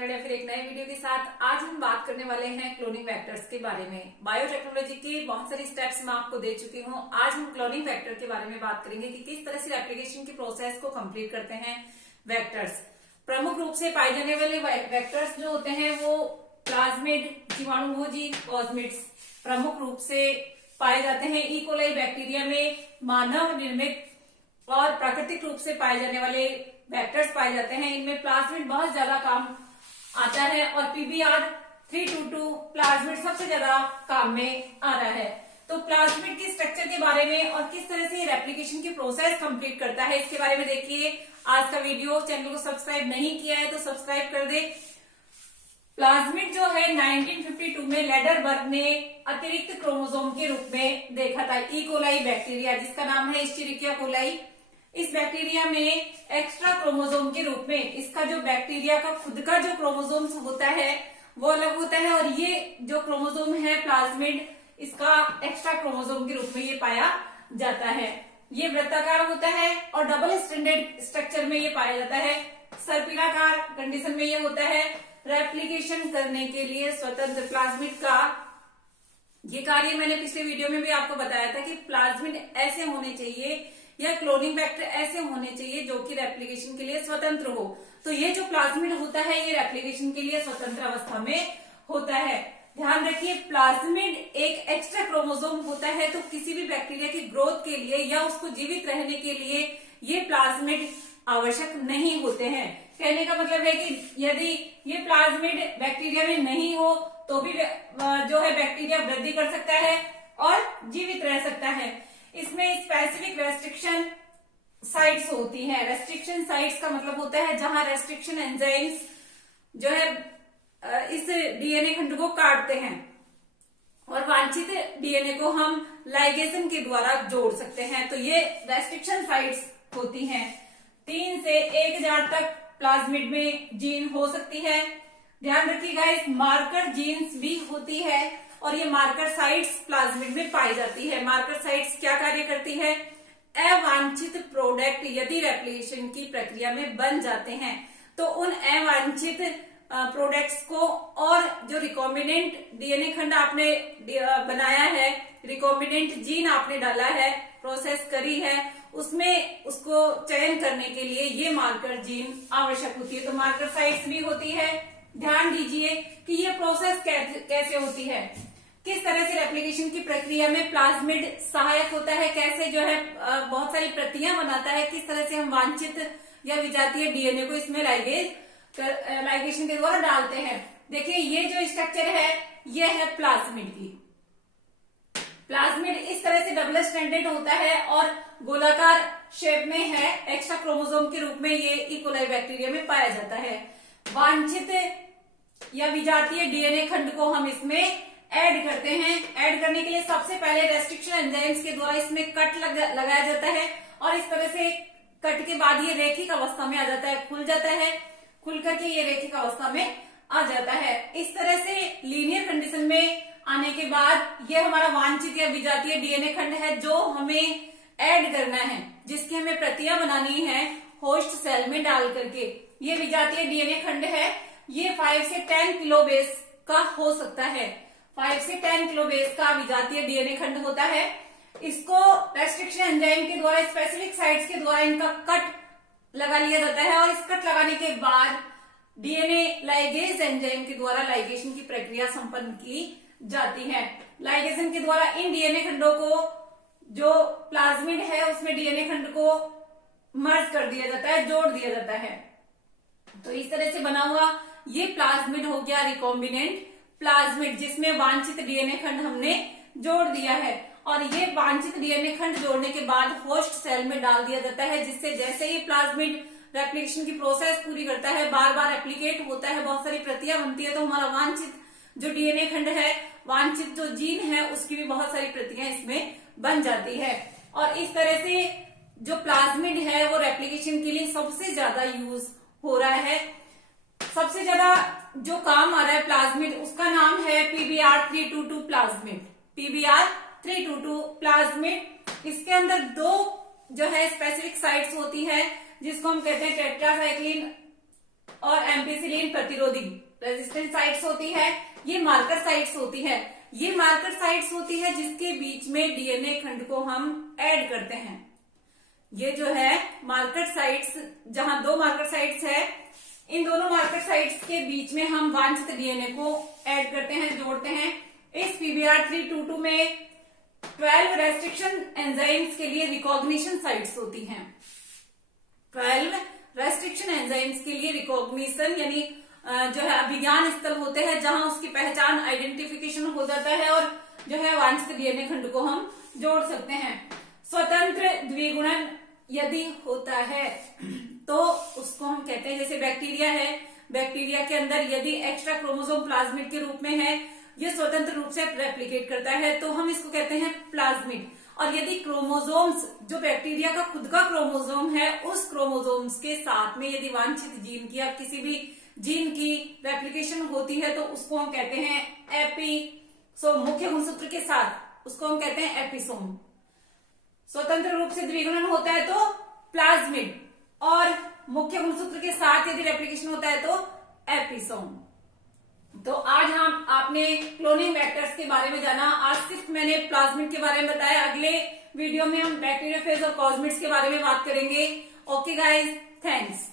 फिर एक नए वीडियो के साथ। आज हम बात करने वाले हैं क्लोनिंग वेक्टर्स के बारे में। बायोटेक्नोलॉजी के बहुत सारी स्टेप्स मैं आपको दे चुकी हूँ। आज हम क्लोनिंग वेक्टर के बारे में बात करेंगे कि किस तरह से एप्लीकेशन की प्रोसेस को कंप्लीट करते हैं वेक्टर्स। प्रमुख रूप से पाए जाने वाले वेक्टर्स जो होते हैं वो प्लाज्मिड, जीवाणुभोजी, प्लाज्मिड्स प्रमुख रूप से पाए जाते हैं। ई कोलाई बैक्टीरिया में मानव निर्मित और प्राकृतिक रूप से पाए जाने वाले वेक्टर्स पाए जाते हैं। इनमें प्लाज्मिड बहुत ज्यादा काम आता है और पीबीआर 322 प्लाज्मिड सबसे ज्यादा काम में आ रहा है। तो प्लाज्मिड के स्ट्रक्चर के बारे में और किस तरह से रेप्लिकेशन की प्रोसेस कंप्लीट करता है इसके बारे में देखिए आज का वीडियो। चैनल को सब्सक्राइब नहीं किया है तो सब्सक्राइब कर दे। प्लाज्मिड जो है 1952 में लेडरबर्ग ने अतिरिक्त क्रोमोसोम के रूप में देखा था। ई कोलाई बैक्टीरिया जिसका नाम है इस्चेरिकिया कोलाई, इस बैक्टीरिया में एक्स्ट्रा क्रोमोसोम के रूप में इसका जो बैक्टीरिया का खुद का जो क्रोमोसोम्स होता है वो अलग होता है और ये जो क्रोमोसोम है प्लाज्मिड इसका एक्स्ट्रा क्रोमोसोम के रूप में ये पाया जाता है। ये वृत्ताकार होता है और डबल स्टैंडर्ड स्ट्रक्चर में ये पाया जाता है। सर्पिलाकार कंडीशन में ये होता है। रेप्लिकेशन करने के लिए स्वतंत्र प्लाज्मिड का ये कार्य मैंने पिछले वीडियो में भी आपको बताया था कि प्लाज्मिड ऐसे होने चाहिए या क्लोनिंग वेक्टर ऐसे होने चाहिए जो कि रेप्लिकेशन के लिए स्वतंत्र हो। तो ये जो प्लाज्मिड होता है ये रेप्लिकेशन के लिए स्वतंत्र अवस्था में होता है। ध्यान रखिए प्लाज्मिड एक एक्स्ट्रा क्रोमोसोम होता है तो किसी भी बैक्टीरिया की ग्रोथ के लिए या उसको जीवित रहने के लिए ये प्लाज्मिड आवश्यक नहीं होते हैं। कहने का मतलब है कि यदि ये प्लाज्मिड बैक्टीरिया में नहीं हो तो भी जो है बैक्टीरिया वृद्धि कर सकता है और जीवित रह सकता है। इसमें स्पेसिफिक रेस्ट्रिक्शन साइट्स होती हैं। रेस्ट्रिक्शन साइट्स का मतलब होता है जहां रेस्ट्रिक्शन एंजाइम्स जो है इस डीएनए खंड को काटते हैं और वांछित डीएनए को हम लाइगेशन के द्वारा जोड़ सकते हैं। तो ये रेस्ट्रिक्शन साइट्स होती हैं। 3 से 1000 तक प्लाज्मिड में जीन हो सकती है। ध्यान रखिएगा इस मार्कर जीन्स भी होती है और ये मार्कर साइट्स प्लाज्मिड में पाई जाती है। मार्कर साइट्स क्या कार्य करती है? अवांछित प्रोडक्ट यदि रेप्लिकेशन की प्रक्रिया में बन जाते हैं तो उन अवांछित प्रोडक्ट्स को और जो रिकॉम्बिनेंट डीएनए खंड आपने बनाया है, रिकॉम्बिनेंट जीन आपने डाला है, प्रोसेस करी है, उसमें उसको चयन करने के लिए ये मार्कर जीन आवश्यक होती है। तो मार्कर साइट्स भी होती है। ध्यान दीजिए कि ये प्रोसेस कैसे होती है, किस तरह से रेप्लिकेशन की प्रक्रिया में प्लाज्मिड सहायक होता है, कैसे जो है बहुत सारी प्रतियां बनाता है, किस तरह से हम वांछित या विजातीय डीएनए को इसमें लाइगेशन के द्वारा डालते हैं। देखिए ये जो स्ट्रक्चर है ये है प्लाज्मिड की। प्लाज्मिड इस तरह से डबल स्टैंडर्ड होता है और गोलाकार शेप में है। एक्स्ट्रा क्रोमोसोम के रूप में ये ई कोलाई बैक्टीरिया में पाया जाता है। वांछित या विजातीय डीएनए खंड को हम इसमें ऐड करते हैं। ऐड करने के लिए सबसे पहले रेस्ट्रिक्शन एंजाइम्स के द्वारा इसमें कट लगाया जाता है और इस तरह से कट के बाद ये रेखिक अवस्था में आ जाता है, खुल जाता है, खुल करके ये रेखिक अवस्था में आ जाता है। इस तरह से लीनियर कंडीशन में आने के बाद ये हमारा वांछित या विजातीय डीएनए खंड है जो हमें ऐड करना है, जिसकी हमें प्रतियां बनानी है होस्ट सेल में डाल करके। ये विजातीय डीएनए खंड है, ये 5 से 10 किलो बेस का हो सकता है। 5 से 10 किलो बेस का विजातीय डीएनए खंड होता है। इसको रेस्ट्रिक्शन एंजाइम के द्वारा स्पेसिफिक साइट्स के द्वारा इनका कट लगा लिया जाता है और इस कट लगाने के बाद डीएनए लाइगेज एंजाइम के द्वारा लाइगेशन की प्रक्रिया संपन्न की जाती है। लाइगेशन के द्वारा इन डीएनए खंडों को जो प्लाज्मिड है उसमें डीएनए खंड को मर्ज कर दिया जाता है, जोड़ दिया जाता है। तो इस तरह से बना हुआ ये प्लाज्मिड हो गया रिकॉम्बिनेंट प्लाज्मिड, जिसमें वांछित डीएनए खंड हमने जोड़ दिया है और ये वांछित डीएनए खंड जोड़ने के बाद होस्ट सेल में डाल दिया जाता है, जिससे जैसे ही प्लाज्मिड रेप्लिकेशन की प्रोसेस पूरी करता है, बार बार रेप्लिकेट होता है, बहुत सारी प्रतियां बनती है, तो हमारा वांछित जो डीएनए खंड है, वांछित जो जीन है उसकी भी बहुत सारी प्रतियां इसमें बन जाती है। और इस तरह से जो प्लाज्मिड है वो रेप्लिकेशन के लिए सबसे ज्यादा यूज हो रहा है। सबसे ज्यादा जो काम आ रहा है प्लाज्मिड उसका नाम है पीबीआर 322 प्लाज्मिड। PBR 322 plasmid. इसके अंदर 2 जो है स्पेसिफिक साइट्स होती है जिसको हम कहते हैं टेट्रासाइक्लिन और एम्पिसिलिन प्रतिरोधी रेजिस्टेंट साइट्स होती है। ये मार्कर साइट्स होती है। ये मार्कर साइट्स होती है जिसके बीच में डीएनए खंड को हम ऐड करते हैं। ये जो है मार्कर साइट्स, जहां दो मार्कर साइट्स है, इन दोनों मार्कर साइट्स के बीच में हम वांछित डीएनए को ऐड करते हैं, जोड़ते हैं। इस PBR322 में 12 रेस्ट्रिक्शन एंजाइम्स के लिए रिकॉग्निशन साइट्स होती हैं। 12 रेस्ट्रिक्शन एंजाइम्स के लिए रिकॉग्निशन यानी जो है अभिज्ञान स्थल होते हैं, जहां उसकी पहचान, आइडेंटिफिकेशन हो जाता है और जो है वांछित डीएनए खंड को हम जोड़ सकते हैं। स्वतंत्र द्विगुणन यदि होता है तो उसको हम कहते हैं, जैसे बैक्टीरिया है, बैक्टीरिया के अंदर यदि एक्स्ट्रा क्रोमोसोम प्लाज्मिड के रूप में है, ये स्वतंत्र रूप से रेप्लिकेट करता है, तो हम इसको कहते हैं प्लाज्मिड। और यदि क्रोमोसोम्स, जो बैक्टीरिया का खुद का क्रोमोसोम है, उस क्रोमोसोम्स के साथ में यदि वांछित जीन की या किसी भी जीन की रेप्लिकेशन होती है तो उसको हम कहते हैं एपिसोम। मुख्य गुणसूत्र के साथ उसको हम कहते हैं एपिसोम। स्वतंत्र रूप से द्विगुणन होता है तो प्लाज्मिड, और मुख्य गुणसूत्र के साथ यदि रेप्लिकेशन होता है तो एपिसोम। तो आज हम आपने क्लोनिंग वेक्टर्स के बारे में जाना। आज सिर्फ मैंने प्लाज्मिड के बारे में बताया। अगले वीडियो में हम बैक्टीरियोफेज और प्लाज्मिड्स के बारे में बात करेंगे। Okay guys, thanks.